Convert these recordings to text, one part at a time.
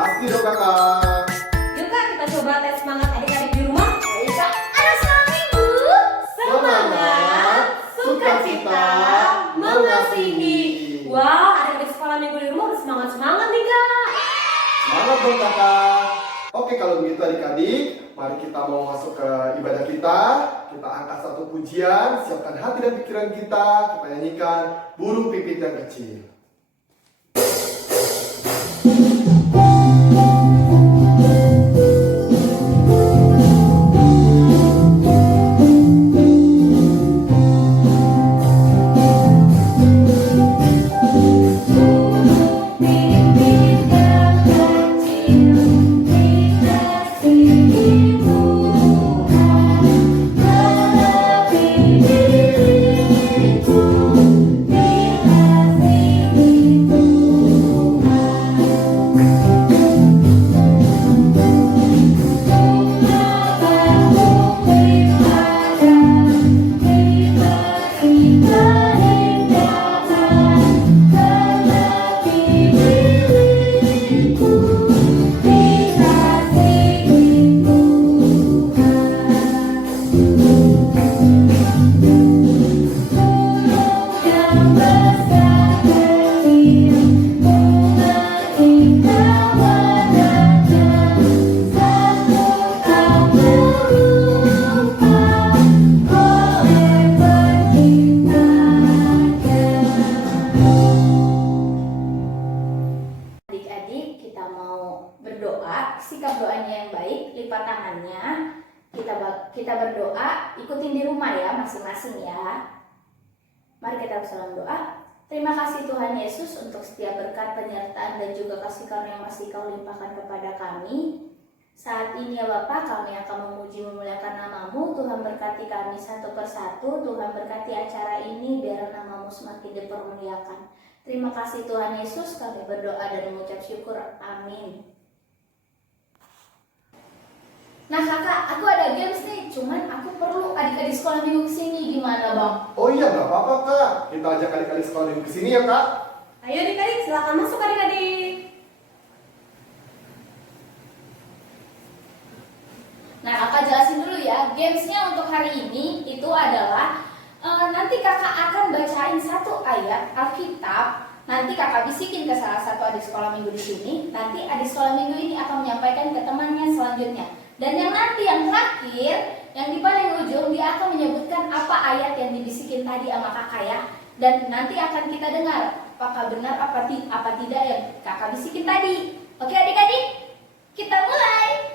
Pasti dong kakak. Yuk kak, kita coba tes semangat adik-adik di rumah. Ayo kak. Ayo semangat minggu. Semangat, sukacita, mengasihi. Wow, adik-adik sekolah minggu di rumah udah semangat-semangat nih kak. Semangat dong kakak. Oke kalau begitu adik-adik, mari kita mau masuk ke ibadah kita. Kita angkat satu pujian, siapkan hati dan pikiran kita. Kita nyanyikan burung pipit yang kecil. Adik-adik, kita mau berdoa, sikap doanya yang baik, lipat tangannya. Kita berdoa, ikutin di rumah ya masing-masing ya. Mari kita bersama doa. Terima kasih Tuhan Yesus untuk setiap berkat, penyertaan dan juga kasih karunia yang masih Kau limpahkan kepada kami. Saat ini ya Bapa, kami akan memuji memuliakan nama-Mu. Tuhan berkati kami satu persatu. Tuhan berkati acara ini biar nama-Mu semakin dipermuliakan. Terima kasih Tuhan Yesus, kami berdoa dan mengucap syukur. Amin. Nah kakak, aku ada games nih, cuman aku perlu adik-adik sekolah minggu kesini, gimana bang? Oh iya nggak apa-apa kak. Kita ajak adik-adik sekolah minggu ke sini ya kak. Ayo adik-adik, silakan masuk adik-adik. Nah kakak jelasin dulu ya, gamesnya untuk hari ini itu adalah nanti kakak akan bacain satu ayat Alkitab. Nanti kakak bisikin ke salah satu adik sekolah minggu di sini. Nanti adik sekolah minggu ini akan menyampaikan ke temannya selanjutnya. Dan yang nanti yang terakhir, yang di paling ujung dia akan menyebutkan apa ayat yang dibisikin tadi sama kakak ya. Dan nanti akan kita dengar apakah benar apa tidak yang kakak bisikin tadi. Oke adik-adik, kita mulai.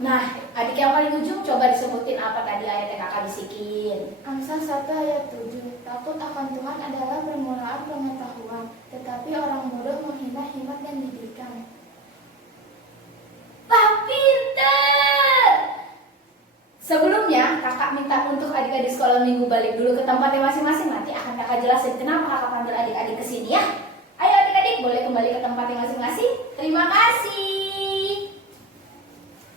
Nah, adik yang paling ujung coba disebutin apa tadi ayat yang kakak bisikin. Amsal 1 ayat 7. Takut akan Tuhan adalah permulaan pengetahuan, tetapi orang bodoh menghina hikmat dan didikan. Wah, pinter! Sebelumnya, kakak minta untuk adik-adik sekolah minggu balik dulu ke tempatnya masing-masing. Nanti akan kakak jelasin kenapa kakak panggil adik-adik ke sini ya. Ayo adik-adik, boleh kembali ke tempatnya masing-masing. Terima kasih.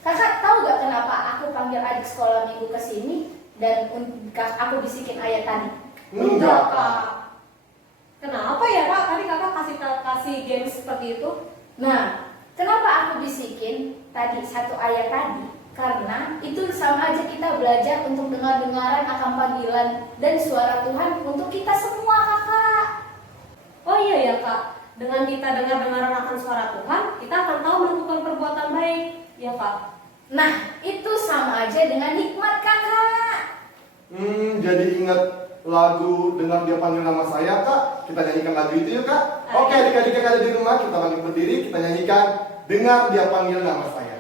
Kakak tahu gak kenapa aku panggil adik sekolah minggu ke sini dan aku bisikin ayat tadi? Enggak kak. Kenapa ya kak? Tadi kakak kasih games seperti itu. Nah, kenapa aku bisikin tadi satu ayat tadi? Karena itu sama aja kita belajar untuk dengar-dengaran akan panggilan dan suara Tuhan untuk kita semua kakak. Oh iya ya kak, dengan kita dengar-dengaran akan suara Tuhan, kita akan tahu melakukan perbuatan baik. Ya kak. Nah, itu sama aja dengan hikmat kakak. Jadi ingat lagu Dengar Dia Panggil Nama Saya, Kak? Kita nyanyikan lagu itu yuk, Kak. Oke, adik-adik yang ada di rumah, kita bangkit berdiri, kita nyanyikan Dengar Dia Panggil Nama Saya.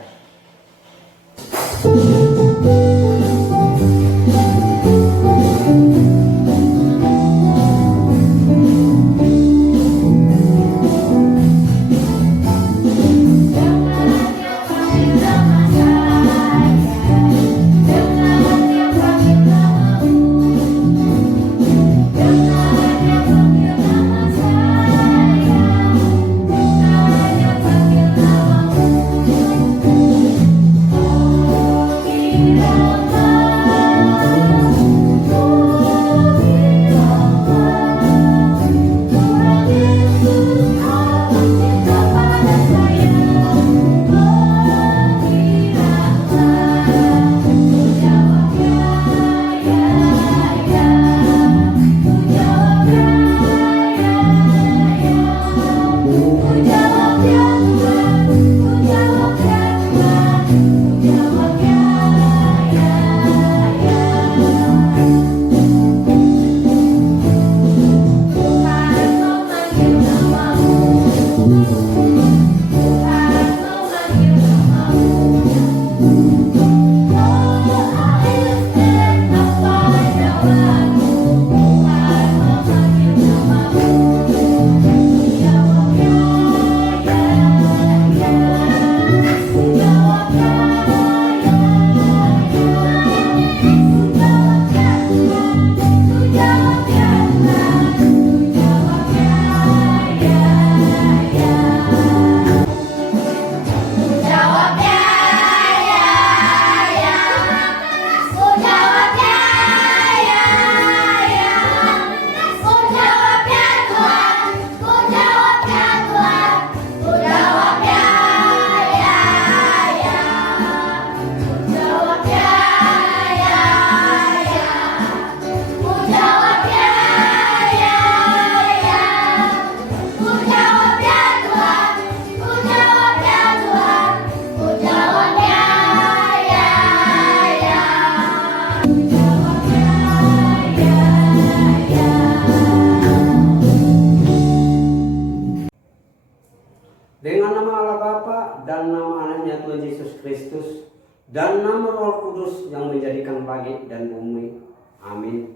Dengan nama Allah Bapa dan nama anaknya Tuhan Yesus Kristus dan nama Roh Kudus yang menjadikan langit dan bumi. Amin.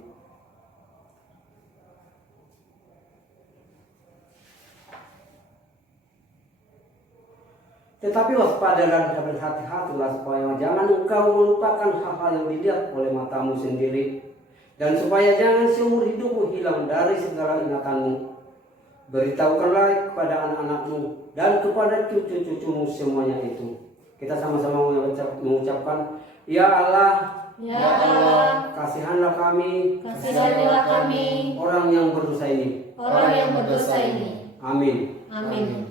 Tetapi waspadalah dan berhati-hatilah supaya jangan engkau melupakan hal-hal yang dilihat oleh matamu sendiri, dan supaya jangan seumur hidupmu hilang dari segala ingatanmu. Beritahukanlah kepada anak-anakmu dan kepada cucu-cucumu semuanya itu. Kita sama-sama mengucapkan, Ya Allah, Ya Allah, kasihanlah kami, kasihilah kami, orang yang berdosa ini. orang yang berdosa ini. Amin. Amin.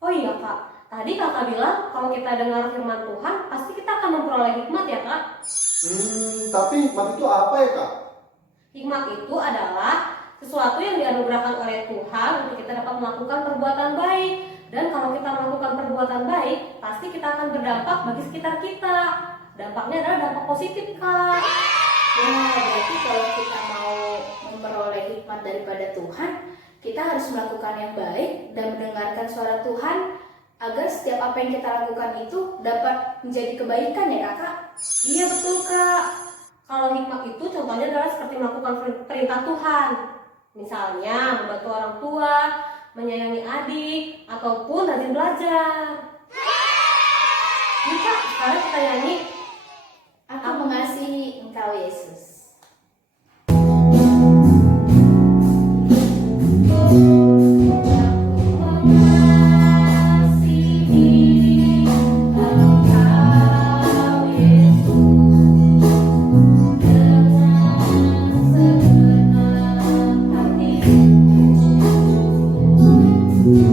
Oh iya Kak, tadi Kakak bilang kalau kita dengar firman Tuhan, pasti kita akan memperoleh hikmat ya Kak? Tapi hikmat itu apa ya, Kak? Hikmat itu adalah sesuatu yang dianugerahkan oleh Tuhan untuk kita dapat melakukan perbuatan baik. Dan kalau kita melakukan perbuatan baik, pasti kita akan berdampak bagi sekitar kita. Dampaknya adalah dampak positif, Kak. Nah, berarti kalau kita mau memperoleh hikmat daripada Tuhan, kita harus melakukan yang baik dan mendengarkan suara Tuhan agar setiap apa yang kita lakukan itu dapat menjadi kebaikan ya Kakak? Iya betul Kak. Kalau hikmat itu contohnya adalah seperti melakukan perintah Tuhan. Misalnya membantu orang tua, menyayangi adik, ataupun rajin belajar. Ini Kak, sekarang kita nyanyi. Aku mengasihi Engkau Yesus.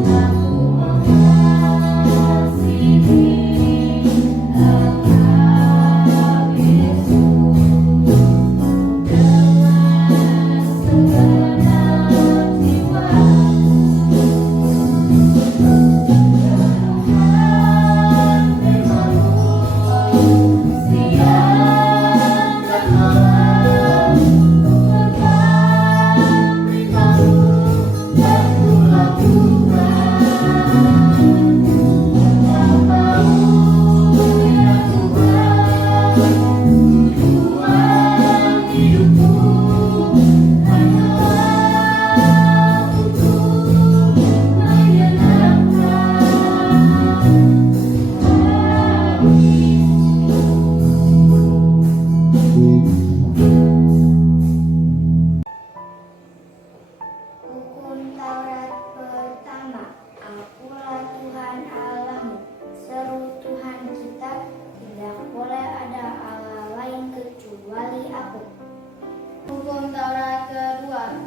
Aku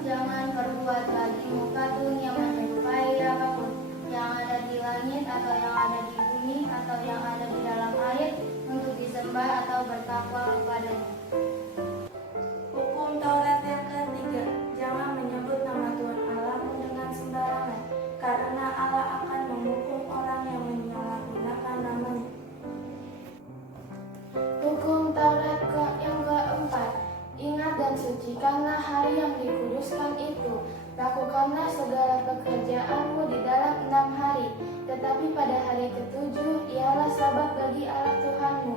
jangan perbuat bagimu patung yang menyerupai apapun yang ada di langit atau yang ada di bumi atau yang ada di dalam air untuk disembah atau bertakwa kepadanya. Hukum Taurat yang ketiga, jangan menyebut nama Tuhan Allahmu dengan sembarangan, karena Allah akan menghukum orang yang menyalahgunakan namanya. Hukum Taurat yang keempat, ingat dan sucikanlah hari yang dikuduskan itu. Lakukanlah segala pekerjaanmu di dalam 6 hari, tetapi pada hari ketujuh ialah sabat bagi Allah Tuhanmu.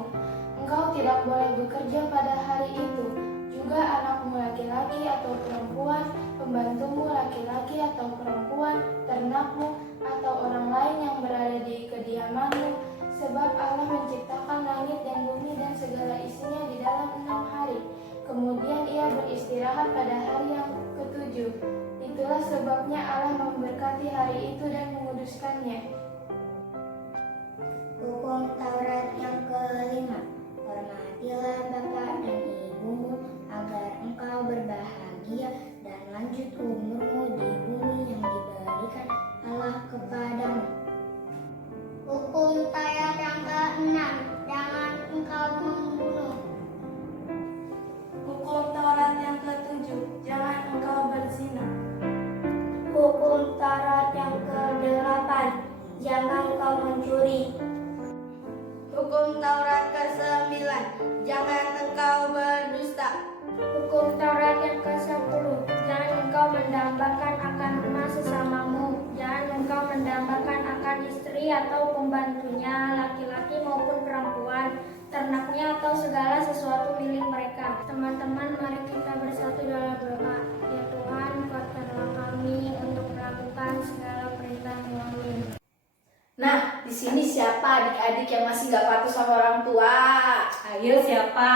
Engkau tidak boleh bekerja pada hari itu. Juga anakmu laki-laki atau perempuan, pembantumu laki-laki atau perempuan, ternakmu, atau orang lain yang berada di kediamanmu, sebab Allah menciptakan langit dan bumi dan segala isinya di dalam 6 hari. Kemudian ia beristirahat pada hari yang ketujuh. Itulah sebabnya Allah memberkati hari itu dan menguduskannya. Hukum Taurat yang kelima, hormatilah bapak dan ibumu agar engkau berbahagia dan lanjut umurmu di bumi yang diberikan Allah kepadamu. Hukum Taurat yang keenam, jangan engkau membunuh. Hukum Taurat yang ketujuh, jangan engkau berzina. Hukum Taurat yang ke-8, jangan engkau mencuri. Hukum Taurat ke-9, jangan engkau berdusta. Hukum Taurat yang ke-10, jangan engkau mendambakan akan emas sesamamu. Jangan engkau mendambakan akan istri atau pembantunya, laki-laki maupun perempuan, ternaknya atau segala sesuatu milik mereka. Teman-teman, mari kita bersatu dalam doa. Ya Tuhan, kuatkanlah kami untuk melakukan segala perintah-Mu. Amin. Nah, di sini siapa adik-adik yang masih gak patuh sama orang tua? Ayo siapa?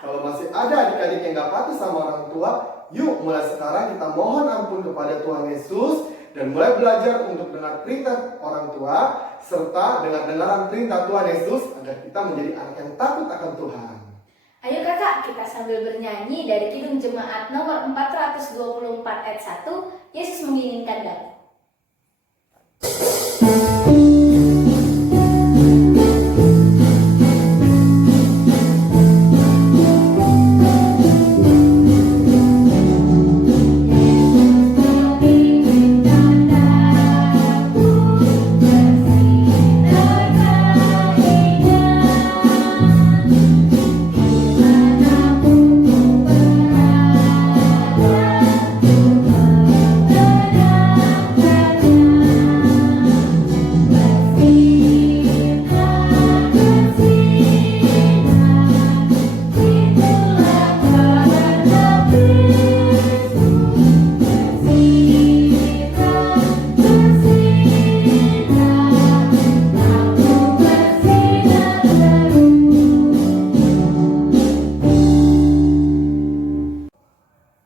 Kalau masih ada adik-adik yang gak patuh sama orang tua, yuk mulai sekarang kita mohon ampun kepada Tuhan Yesus dan mulai belajar untuk dengar perintah orang tua serta dengar-dengaran perintah Tuhan Yesus agar kita menjadi anak yang takut akan Tuhan. Ayo kakak, kita sambil bernyanyi dari Kidung Jemaat nomor 424 ayat 1, Yesus menginginkan damai.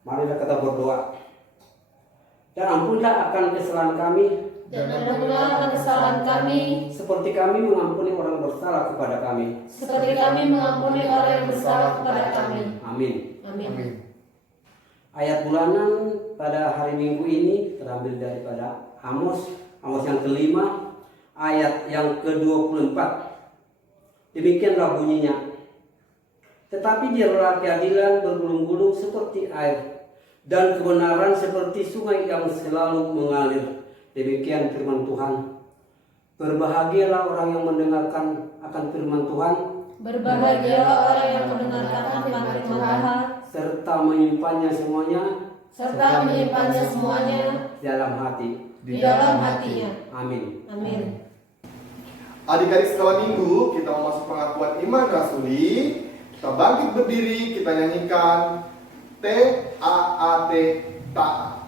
Marilah kita berdoa. Dan ampunlah akan kesalahan kami, Dan ampunilah akan kesalahan kami, seperti kami mengampuni orang bersalah kepada kami. seperti kami mengampuni orang yang bersalah kepada kami. Amin. Amin. Ayat bulanan pada hari Minggu ini terambil daripada Amos yang kelima, ayat yang ke-24. Demikianlah bunyinya. Tetapi dialah keadilan bergulung-gulung seperti air, dan kebenaran seperti sungai yang selalu mengalir. Demikian firman Tuhan. Berbahagialah orang yang mendengarkan akan firman Tuhan, Berbahagialah orang yang mendengarkan firman Tuhan, serta menyimpannya semuanya serta menyimpannya semuanya dalam hati. di dalam hatinya. Amin. Amin. Adik-adik sekolah minggu, kita mau masuk pengakuan iman rasuli. Kita bangkit berdiri, kita nyanyikan T-A-A-T, taat.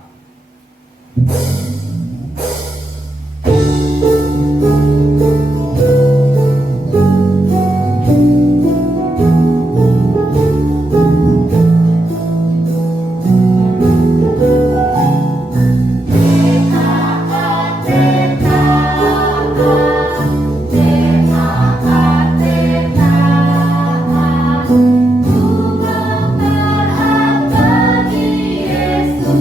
Yesus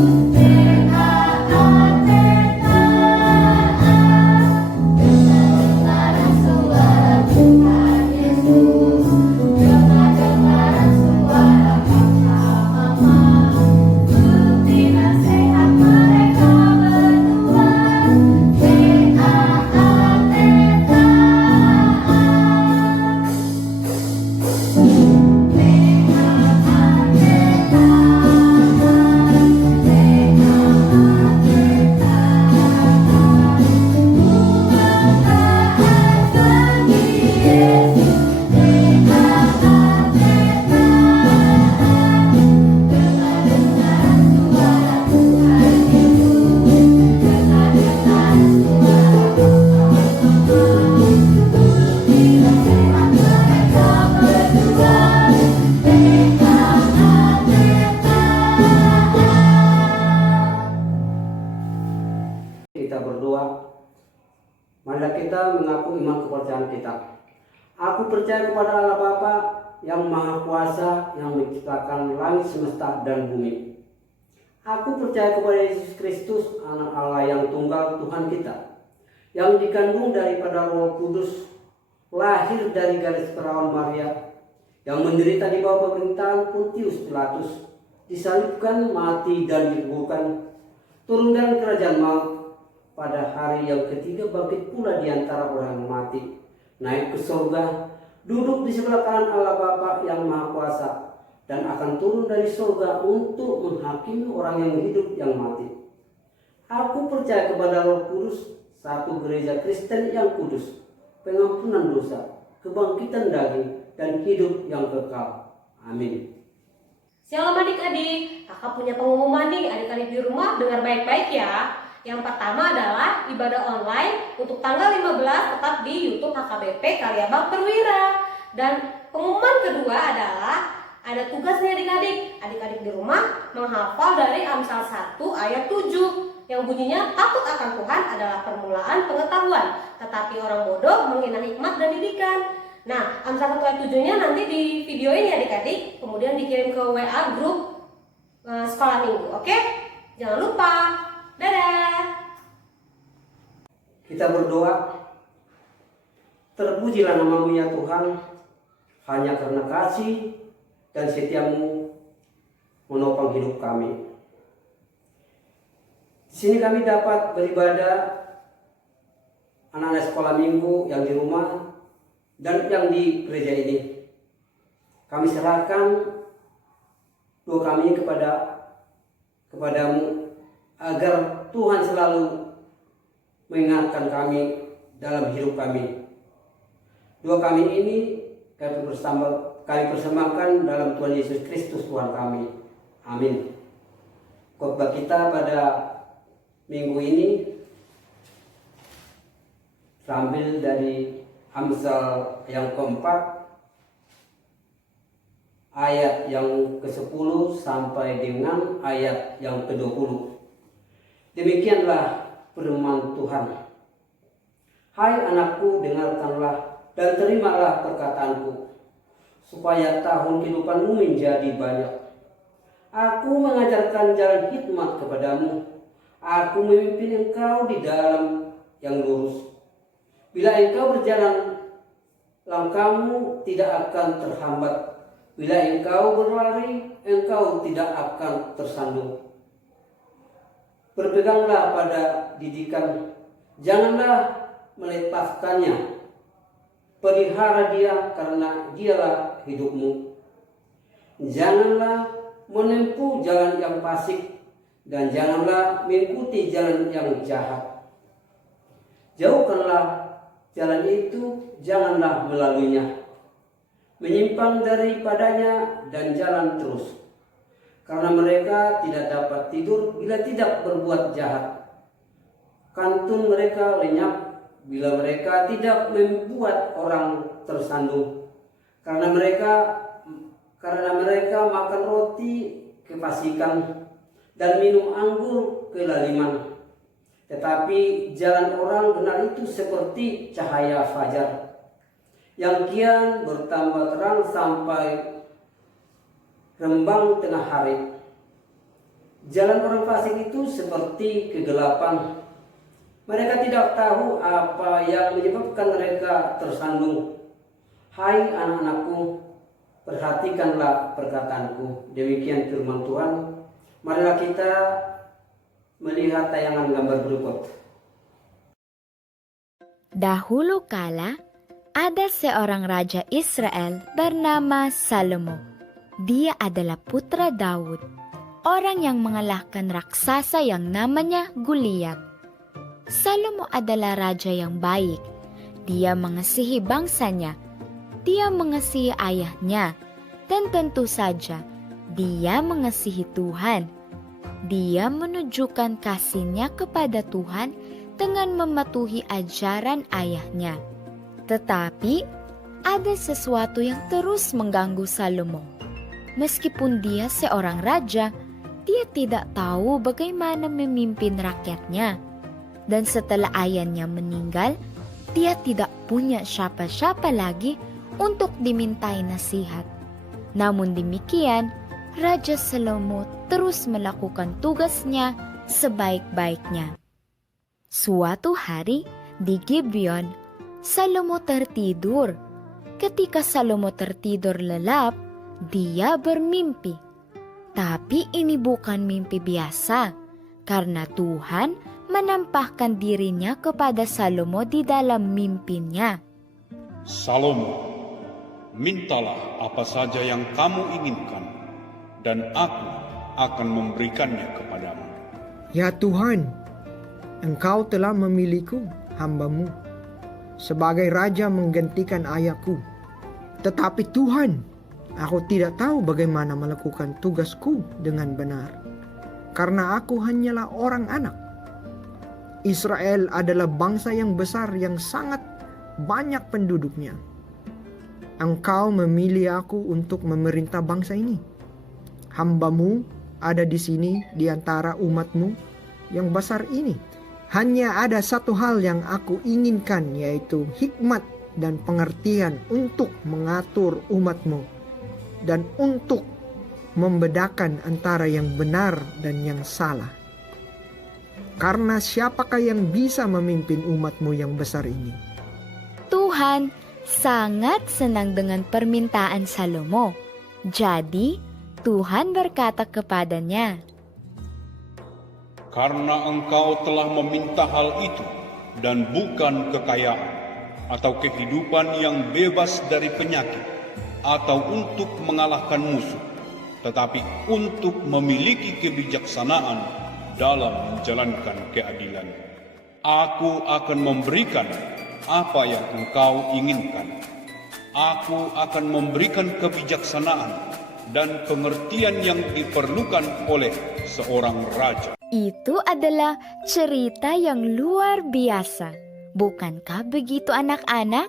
kita mengaku iman kepercayaan kita. Aku percaya kepada Allah Bapa yang Maha Kuasa yang menciptakan langit semesta dan bumi. Aku percaya kepada Yesus Kristus, Anak Allah yang tunggal Tuhan kita, yang dikandung daripada Roh Kudus, lahir dari garis perawan Maria, yang menderita di bawah pemerintahan Pontius Pilatus, disalibkan, mati dan dikuburkan, turun dari kerajaan maut, pada hari yang ketiga bangkit pula di antara orang yang mati, naik ke surga, duduk di sebelah kanan Allah Bapa yang Maha Kuasa, dan akan turun dari surga untuk menghakimi orang yang hidup yang mati. Aku percaya kepada Roh Kudus, satu gereja Kristen yang kudus, pengampunan dosa, kebangkitan daging, dan hidup yang kekal. Amin. Shalom adik-adik, kakak punya pengumuman nih, adik-adik di rumah dengar baik-baik ya. Yang pertama adalah ibadah online untuk tanggal 15 tetap di YouTube HKBP Karya Bakti Perwira. Dan pengumuman kedua adalah ada tugasnya adik-adik. Adik-adik di rumah menghafal dari Amsal 1 ayat 7 yang bunyinya, takut akan Tuhan adalah permulaan pengetahuan, tetapi orang bodoh menghina hikmat dan didikan. Nah, Amsal 1 ayat 7-nya nanti di videoin ya adik-adik, kemudian dikirim ke WA grup sekolah minggu. Oke? Jangan lupa. Dadah. Kita berdoa. Terpujilah nama-Mu ya Tuhan, hanya karena kasih dan setiamu menopang hidup kami. Di sini kami dapat beribadah, anak-anak sekolah minggu yang di rumah dan yang di gereja ini. Kami serahkan doa kami kepadamu, agar Tuhan selalu mengingatkan kami dalam hidup kami. Doa kami ini kami persembahkan dalam Tuhan Yesus Kristus Tuhan kami. Amin. Khotbah kita pada minggu ini terambil dari Amsal yang keempat, ayat yang ke-10 sampai dengan ayat yang ke-20. Demikianlah firman Tuhan. Hai anakku, dengarkanlah dan terimalah perkataanku, supaya tahun kehidupanmu menjadi banyak. Aku mengajarkan jalan hikmat kepadamu. Aku memimpin engkau di dalam yang lurus. Bila engkau berjalan, langkahmu tidak akan terhambat. Bila engkau berlari, engkau tidak akan tersandung. Berpeganglah pada didikan, janganlah melepaskannya. Pelihara dia, karena dialah hidupmu. Janganlah menempuh jalan yang fasik, dan janganlah mengikuti jalan yang jahat. Jauhkanlah jalan itu, janganlah melaluinya. Menyimpang daripadanya dan jalan terus. Karena mereka tidak dapat tidur bila tidak berbuat jahat. Kantun mereka lenyap bila mereka tidak membuat orang tersandung. Karena mereka makan roti kefasikan dan minum anggur kelaliman. Tetapi jalan orang benar itu seperti cahaya fajar, yang kian bertambah terang sampai rembang tengah hari. Jalan orang fasik itu seperti kegelapan. Mereka tidak tahu apa yang menyebabkan mereka tersandung. Hai anak-anakku, perhatikanlah perkataanku. Demikian firman Tuhan. Marilah kita melihat tayangan gambar berikut. Dahulu kala, ada seorang raja Israel bernama Salomo. Dia adalah putra Daud, orang yang mengalahkan raksasa yang namanya Goliat. Salomo adalah raja yang baik. Dia mengasihi bangsanya, dia mengasihi ayahnya, dan tentu saja dia mengasihi Tuhan. Dia menunjukkan kasihnya kepada Tuhan dengan mematuhi ajaran ayahnya. Tetapi ada sesuatu yang terus mengganggu Salomo. Meskipun dia seorang raja, dia tidak tahu bagaimana memimpin rakyatnya. Dan setelah ayahnya meninggal, dia tidak punya siapa-siapa lagi untuk dimintai nasihat. Namun demikian, Raja Salomo terus melakukan tugasnya sebaik-baiknya. Suatu hari di Gibeon, Salomo tertidur. Ketika Salomo tertidur lelap, dia bermimpi. Tapi ini bukan mimpi biasa, karena Tuhan menampakkan dirinya kepada Salomo di dalam mimpinya. Salomo, mintalah apa saja yang kamu inginkan, dan aku akan memberikannya kepadamu. Ya Tuhan, Engkau telah memilihku, hamba-Mu, sebagai raja menggantikan ayahku. Tetapi Tuhan, aku tidak tahu bagaimana melakukan tugasku dengan benar, karena aku hanyalah orang anak. Israel adalah bangsa yang besar yang sangat banyak penduduknya. Engkau memilih aku untuk memerintah bangsa ini. Hamba-Mu ada di sini di antara umat-Mu yang besar ini. Hanya ada satu hal yang aku inginkan, yaitu hikmat dan pengertian untuk mengatur umat-Mu dan untuk membedakan antara yang benar dan yang salah. Karena siapakah yang bisa memimpin umat-Mu yang besar ini? Tuhan sangat senang dengan permintaan Salomo. Jadi, Tuhan berkata kepadanya, Karena engkau telah meminta hal itu, dan bukan kekayaan, atau kehidupan yang bebas dari penyakit, atau untuk mengalahkan musuh, tetapi untuk memiliki kebijaksanaan dalam menjalankan keadilan. Aku akan memberikan apa yang engkau inginkan. Aku akan memberikan kebijaksanaan dan pengertian yang diperlukan oleh seorang raja. itu adalah cerita yang luar biasa. Bukankah begitu anak-anak?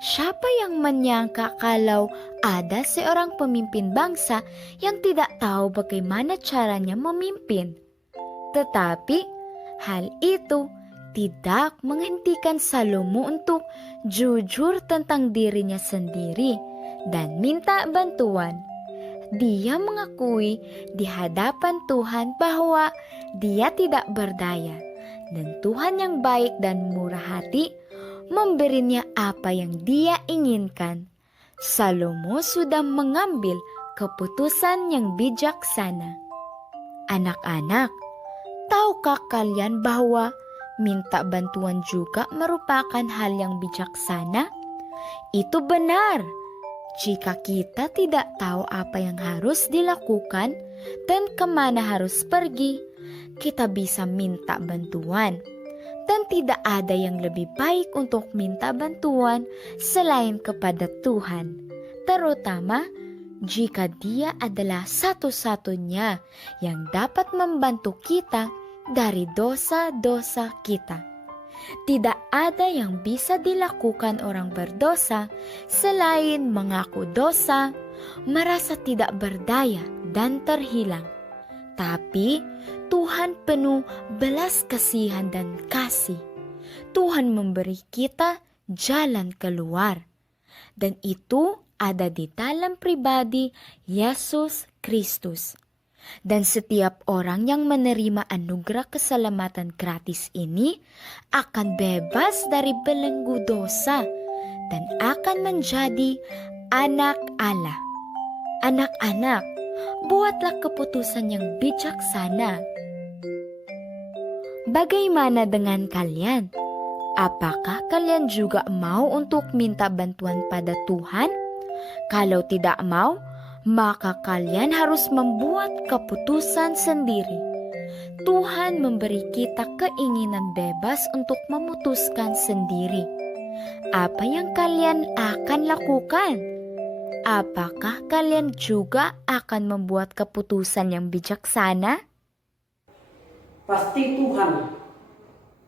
Siapa yang menyangka kalau ada seorang pemimpin bangsa yang tidak tahu bagaimana caranya memimpin? Tetapi hal itu tidak menghentikan Salomo untuk jujur tentang dirinya sendiri dan minta bantuan. Dia mengakui di hadapan Tuhan bahwa dia tidak berdaya, dan Tuhan yang baik dan murah hati memberinya apa yang dia inginkan. Salomo sudah mengambil keputusan yang bijaksana. Anak-anak, tahukah kalian bahwa minta bantuan juga merupakan hal yang bijaksana? Itu benar. Jika kita tidak tahu apa yang harus dilakukan dan kemana harus pergi, kita bisa minta bantuan. Dan tidak ada yang lebih baik untuk minta bantuan selain kepada Tuhan, terutama jika Dia adalah satu-satunya yang dapat membantu kita dari dosa-dosa kita. Tidak ada yang bisa dilakukan orang berdosa selain mengaku dosa, merasa tidak berdaya dan terhilang. Tapi Tuhan penuh belas kasihan dan kasih. Tuhan memberi kita jalan keluar, dan itu ada di dalam pribadi Yesus Kristus. Dan setiap orang yang menerima anugerah keselamatan gratis ini akan bebas dari belenggu dosa dan akan menjadi anak Allah. Anak-anak, buatlah keputusan yang bijaksana. Bagaimana dengan kalian? Apakah kalian juga mau untuk minta bantuan pada Tuhan? Kalau tidak mau, maka kalian harus membuat keputusan sendiri. Tuhan memberi kita keinginan bebas untuk memutuskan sendiri. Apa yang kalian akan lakukan? Apakah kalian juga akan membuat keputusan yang bijaksana? Pasti Tuhan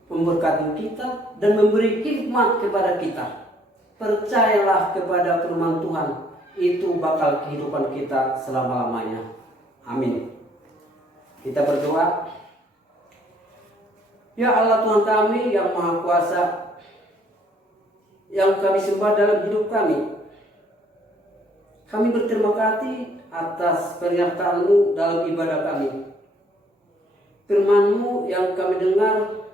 memberkati kita dan memberi hikmat kepada kita. Percayalah kepada firman Tuhan, itu bakal kehidupan kita selama-lamanya. Amin. Kita berdoa. Ya Allah Tuhan kami yang Maha Kuasa, yang kami sembah dalam hidup kami. Kami berterima kasih atas penyertaan-Mu dalam ibadah kami. Firman-Mu yang kami dengar,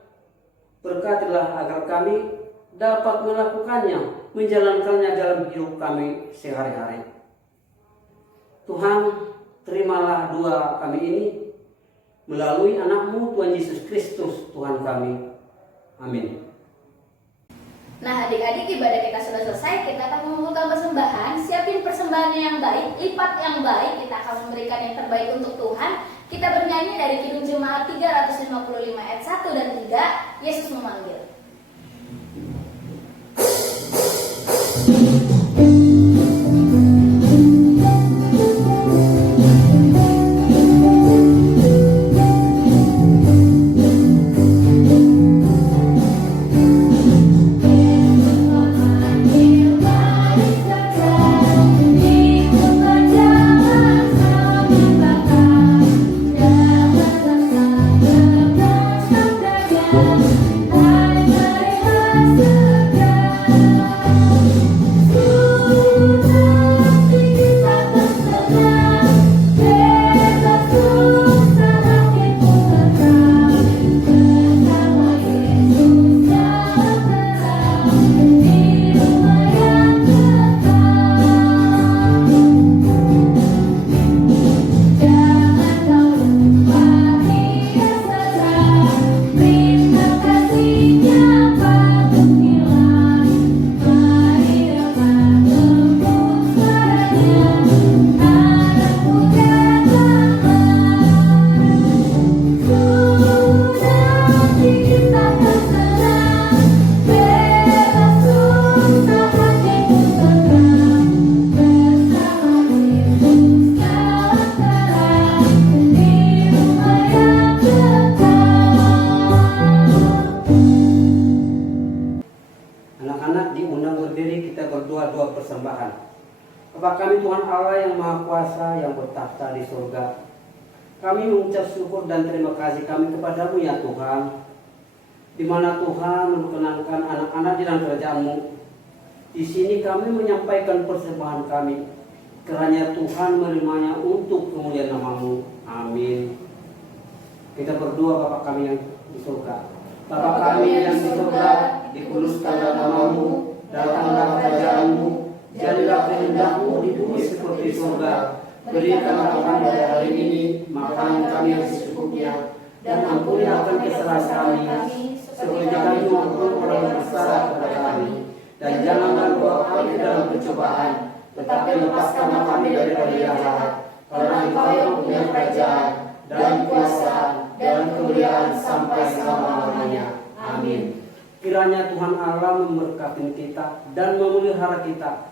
berkatilah agar kami dapat melakukannya, menjalankannya dalam hidup kami sehari-hari. Tuhan, terimalah doa kami ini melalui anak-Mu Tuhan Yesus Kristus Tuhan kami. Amin. Nah, adik-adik, ibadah kita sudah selesai. Kita akan mengumpulkan persembahan. Siapin persembahannya yang baik, lipat yang baik. Kita akan memberikan yang terbaik untuk Tuhan. Kita bernyanyi dari Kidung Jemaat 355 ayat 1 dan 3, Yesus memanggil. Bapa kami Tuhan Allah yang Maha Kuasa yang bertakhta di surga, kami mengucap syukur dan terima kasih kami kepadamu ya Tuhan, di mana Tuhan memperkenankan anak-anak di dalam kerajaan-Mu. Di sini kami menyampaikan persembahan kami, kiranya Tuhan menerimanya untuk kemuliaan nama-Mu. Amin. Kita berdoa Bapa kami yang di surga. Bapa kami yang di surga, dikuduskanlah nama-Mu, datanglah kerajaan-Mu. Jadilah kehendak-Mu di bumi seperti surga. Berikanlah kami pada hari ini makanan kami yang secukupnya, dan ampuni akan kesalahan kami, seperti kami mengampuni orang yang bersalah kepada kami. Dan janganlah bawa kami dalam pencobaan, tetapi lepaskanlah kami daripada yang jahat. Karena Engkau yang punya kerajaan dan kuasa dan kemuliaan sampai selama-lamanya. Amin. Kiranya Tuhan Allah memberkati kita dan memelihara kita.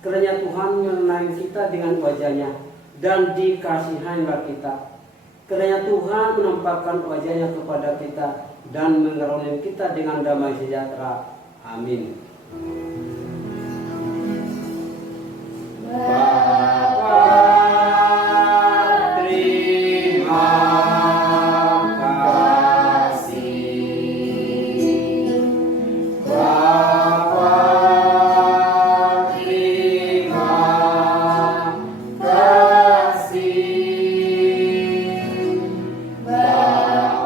Kiranya Tuhan menerangi kita dengan wajah-Nya dan dikasihanilah kita. Kiranya Tuhan menampakkan wajah-Nya kepada kita dan mengaruniai kita dengan damai sejahtera. Amin. Bapa, terima kasih. Bapa, terima kasih. Bapa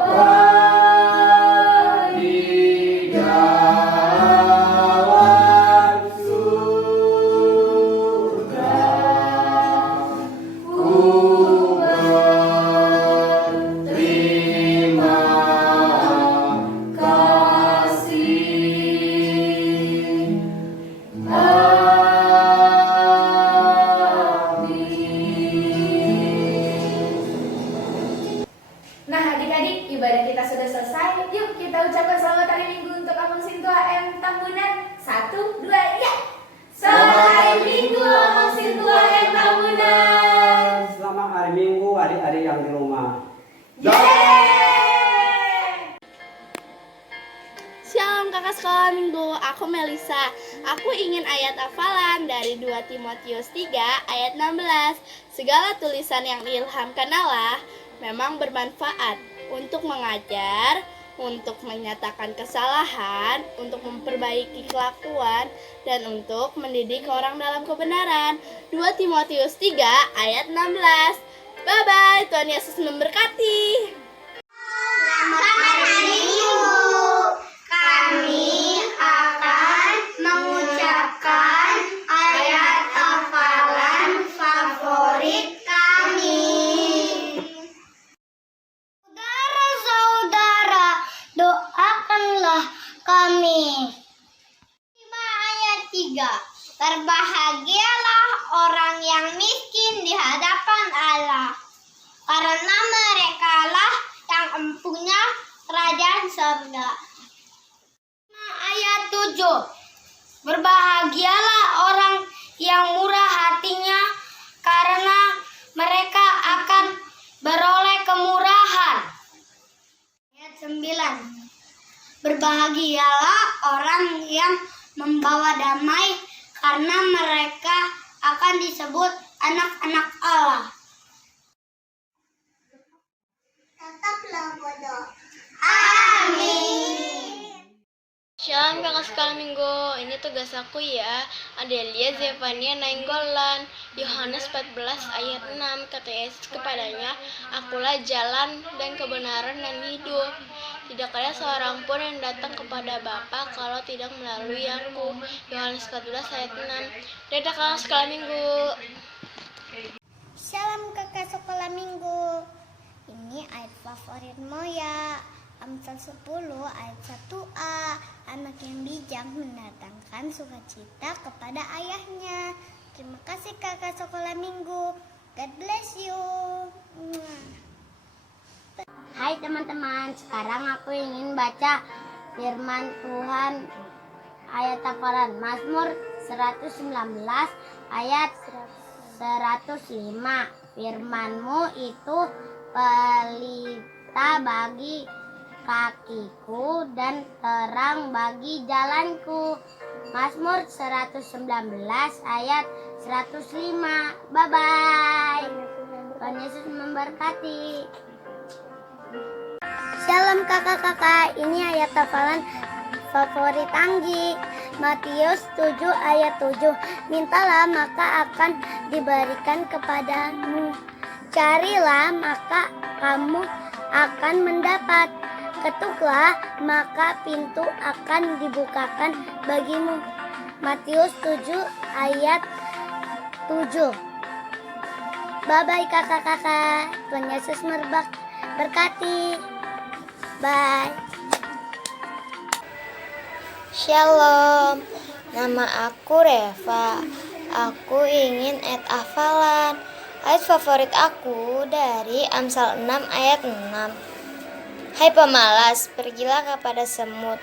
di dalam surga, ku berterima kasih. Nah, adik-adik, ibadah kita sudah selesai. Yuk kita ucapkan selamat hari Minggu untuk Among Sintua M Tambunan. 1, 2, ya. Selamat hari Minggu Among Sintua M Tambunan. Selamat hari Minggu adik-adik yang di rumah. Shalom kakak sekolah minggu, aku Melisa. Aku ingin ayat hafalan dari 2 Timotius 3 ayat 16. Segala tulisan yang diilhamkan Allah memang bermanfaat untuk mengajar, untuk menyatakan kesalahan, untuk memperbaiki kelakuan, dan untuk mendidik orang dalam kebenaran. 2 Timotius 3 ayat 16. Bye-bye, Tuhan Yesus memberkati. Selamat hari Minggu. Kami akan mengucapkan ayat hafalan favorit kami. Saudara-saudara, doakanlah kami. 5 ayat 3. Berbahagialah orang yang miskin di hadapan Allah, karena merekalah yang empunya kerajaan surga. Ayat 7. Berbahagialah orang yang murah hatinya, karena mereka akan beroleh kemurahan. Ayat 9. Berbahagialah orang yang membawa damai, karena mereka akan disebut anak-anak Allah. Tetaplah berdoa. Amin. Shalom kakak sekolah minggu, ini tugas aku ya. Adelia Zevania Nainggolan. Yohanes 14 ayat 6, kata Yesus kepadanya, "Akulah jalan dan kebenaran dan hidup. Tidak ada seorang pun yang datang kepada Bapa kalau tidak melalui aku." Yohanes 14 ayat 6. Dadah kakak sekolah minggu. Shalom kakak sekolah minggu. Ini ayat favorit Moya. Amsal 10 ayat 1a. Anak yang bijak mendatangkan sukacita kepada ayahnya. Terima kasih kakak sekolah minggu. God bless you. Hai teman-teman, sekarang aku ingin baca firman Tuhan ayat hafalan Mazmur 119 ayat 105. Firman-Mu itu pelita bagi kakiku dan terang bagi jalanku. Mazmur 119 ayat 105. Bye-bye. Tuhan Yesus memberkati. Shalom kakak-kakak, ini ayat hafalan favorit Anggi. Matius 7 ayat 7. Mintalah maka akan diberikan kepadamu. Carilah maka kamu akan mendapat. Ketuklah maka pintu akan dibukakan bagimu. Matius 7 ayat 7. Bye-bye kakak-kakak. Tuhan Yesus berkati. Bye. Shalom, nama aku Reva. Aku ingin ayat hafalan. Ayat favorit aku dari Amsal 6 ayat 6. Hai pemalas, pergilah kepada semut,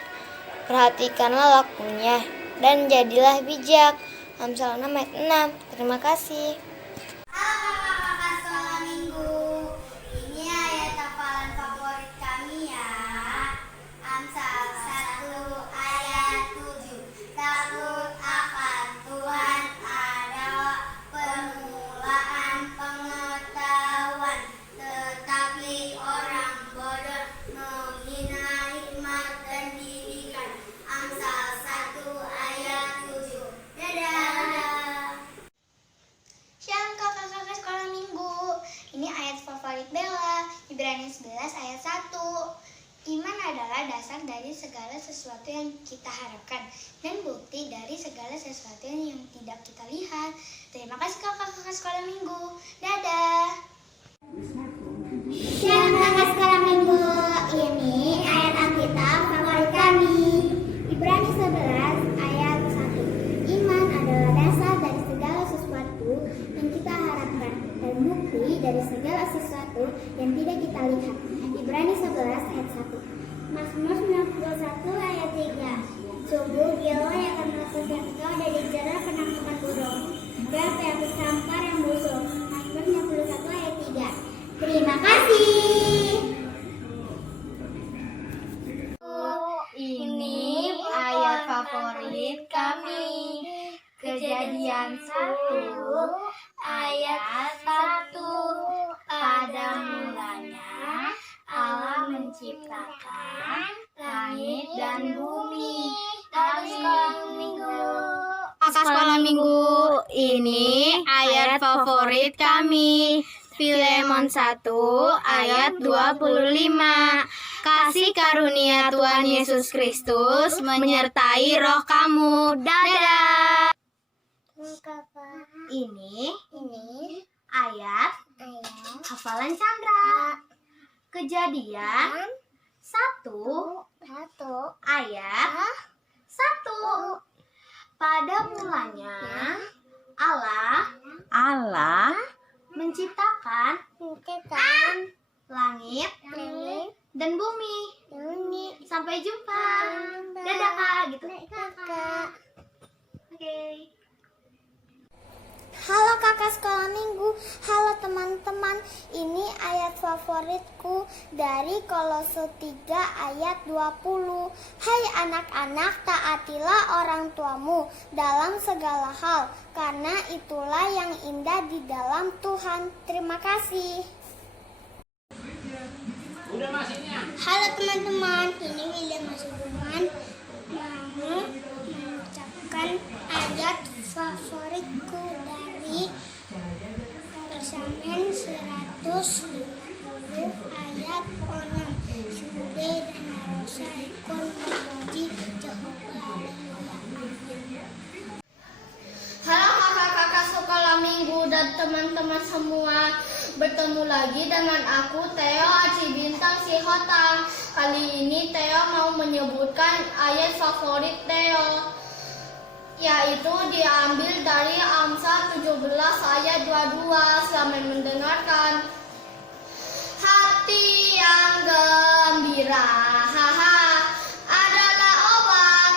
perhatikanlah lakunya, dan jadilah bijak. Amsal 6 ayat 6. Terima kasih. Halo kakak-kakak sekolah minggu. Ini ayat hafalan favorit kami ya. Amsal 1 ayat 7. Takut akan Tuhan adalah permulaan pengetahuan, tetapi orang bodoh menghina hikmat dan didikan. Amsal 1 ayat 7. Dadah. Shalom kakak-kakak sekolah minggu. Ini ayat favorit Bella, Ibrani 11 ayat 1. Iman adalah dasar dari segala sesuatu yang kita harapkan dan bukti dari segala sesuatu yang tidak kita lihat. Terima kasih kakak-kakak sekolah minggu. Dadah. Shalom kakak sekolah minggu. Ini ayat Alkitab favorit kami, Ibrani 11 ayat 1. Iman adalah dasar dari segala sesuatu yang kita harapkan dan bukti dari segala sesuatu yang tidak kita lihat. Ibrani 11 ayat 1. Mazmur 91 ayat 3. Sungguh dialah yang akan melepaskan engkau dari jera penangkapan burung dan penyakit sampar yang busuk. Mazmur 91 ayat 3. Terima kasih. Ini ayat favorit kami, Kejadian 10 ayat 1. Pada mulanya Allah menciptakan menciptakan langit dan bumi. Dalam sekolah minggu. Sekolah minggu ini ayat favorit kami. Filemon 1 ayat 25. Kasih karunia Tuhan Yesus Kristus menyertai roh kamu. Dadah. Ini ayat hafalan Chandra. Kejadian 1 ayat 1. Pada mulanya Allah menciptakan langit dan bumi. Sampai jumpa. Dadah Kak, gitu. Oke. Halo kakak sekolah minggu, halo teman-teman. Ini ayat favoritku dari Kolose 3 ayat 20. Hai anak-anak, taatilah orang tuamu dalam segala hal, karena itulah yang indah di dalam Tuhan. Terima kasih. Halo teman-teman, ini William Masuduman mau mengucapkan ayat favoritku dari Persamaan 150 ayat 6. Sude dan Rosa ikut memuji Jehovah. Halo kakak-kakak sekolah minggu dan teman-teman semua. Bertemu lagi dengan aku Theo Aci Bintang Sihotang. Kali ini Theo mau menyebutkan ayat favorit Theo, yaitu diambil dari Amsal 17 ayat 22. Selamat mendengarkan. Hati yang gembira adalah obat,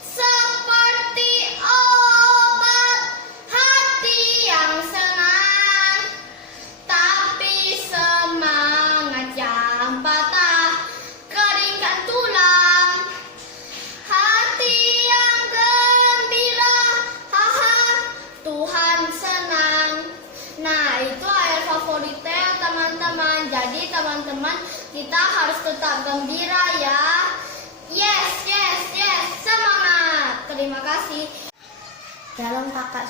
seperti obat hati yang senang, tapi semangat yang patah keringkan tulang. Hati yang gembira, Tuhan senang. Nah, itu ayat favorit Theo teman-teman. Jadi teman-teman, kita harus tetap gembira ya. Yes, semangat. Terima kasih. Dalam kakak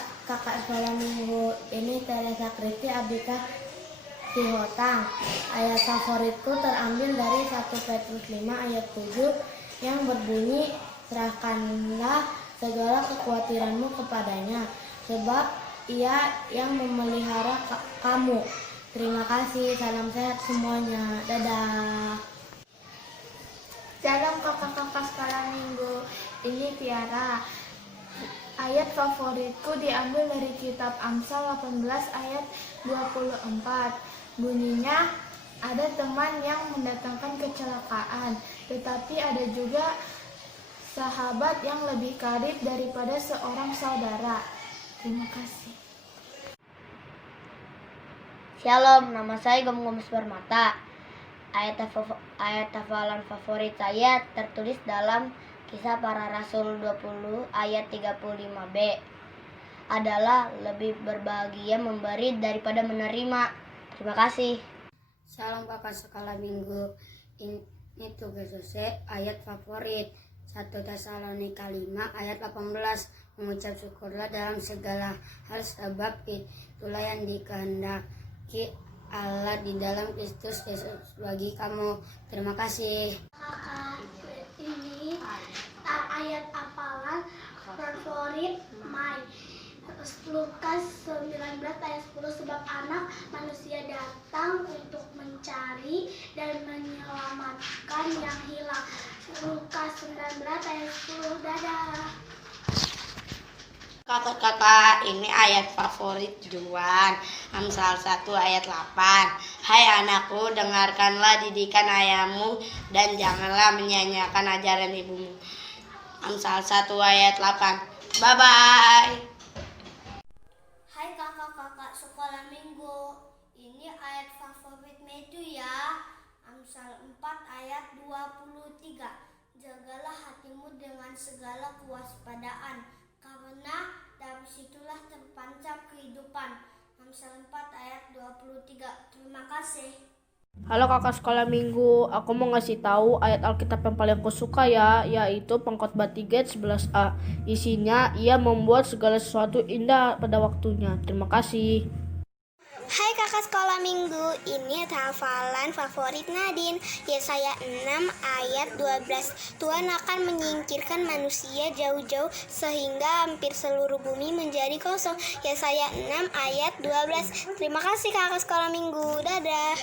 sekolah minggu ini Teresa Kristi Abdika Sihotang. Ayat favoritku terambil dari 1 Petrus 5 ayat 7 yang berbunyi, serahkanlah segala kekhawatiranmu kepadanya, sebab Ia yang memelihara kamu. Terima kasih, salam sehat semuanya. Dadah. Dalam kakak-kakak sekolah minggu ini Tiara. Ayat favoritku diambil dari kitab Amsal 18 ayat 24. Bunyinya, ada teman yang mendatangkan kecelakaan, tetapi ada juga sahabat yang lebih karib daripada seorang saudara. Terima kasih. Shalom, nama saya Gomes Permata. Ayat hafalan favorit saya tertulis dalam Kisah Para Rasul 20 ayat 35b. Adalah lebih berbahagia memberi daripada menerima. Terima kasih. Salam kakak sekolah minggu. Ini tugas selesai ayat favorit 1 Tesalonika 5 ayat 18. Mengucap syukurlah dalam segala hal, sebab itulah yang dikehendaki Allah di dalam Kristus Yesus bagi kamu. Terima kasih. Ini ayat hafalan favorit Mai. Lukas 19 ayat 10, sebab anak manusia datang untuk mencari dan menyelamatkan yang hilang. Lukas 19 ayat 10. Dadah. Kakak-kakak, ini ayat favorit Juan, Amsal 1 ayat 8. Hai anakku, dengarkanlah didikan ayahmu dan janganlah menyanyiakan ajaran ibumu. Amsal 1 ayat 8. Bye-bye. Hai kakak-kakak sekolah minggu, ini ayat favorit Medu ya. Amsal 4 ayat 23. Jagalah hatimu dengan segala kewaspadaan, karena dari situlah terpancar kehidupan. Amsal 4 ayat 23. Terima kasih. Halo kakak sekolah minggu, aku mau ngasih tahu ayat Alkitab yang paling aku suka ya, yaitu Pengkhotbah 3 ayat 11a. Isinya, ia membuat segala sesuatu indah pada waktunya. Terima kasih. Hai kakak sekolah minggu, ini hafalan favorit Nadine. Yesaya 6 ayat 12. Tuhan akan menyingkirkan manusia jauh-jauh sehingga hampir seluruh bumi menjadi kosong. Yesaya 6 ayat 12. Terima kasih kakak sekolah minggu. Dadah.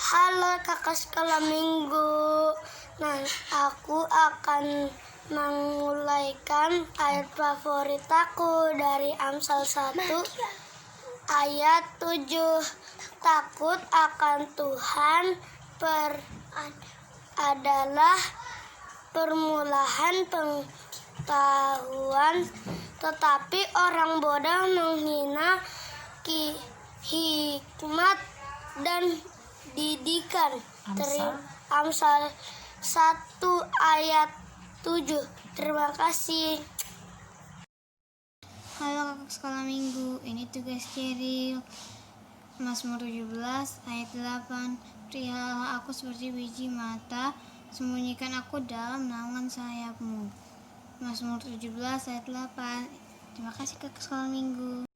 Halo kakak sekolah minggu. Nah, aku akan mengulaikan ayat favorit aku dari Amsal 1 ayat 7. Takut akan Tuhan adalah permulaan pengetahuan, tetapi orang bodoh menghina hikmat dan didikan. Amsal 1 ayat 7. Terima kasih. Halo kakak sekolah minggu, ini tugas Ceril. Mazmur 17 ayat 8. Peliharalah aku seperti biji mata, sembunyikan aku dalam naungan sayapmu. Mazmur 17 ayat 8. Terima kasih kakak sekolah minggu.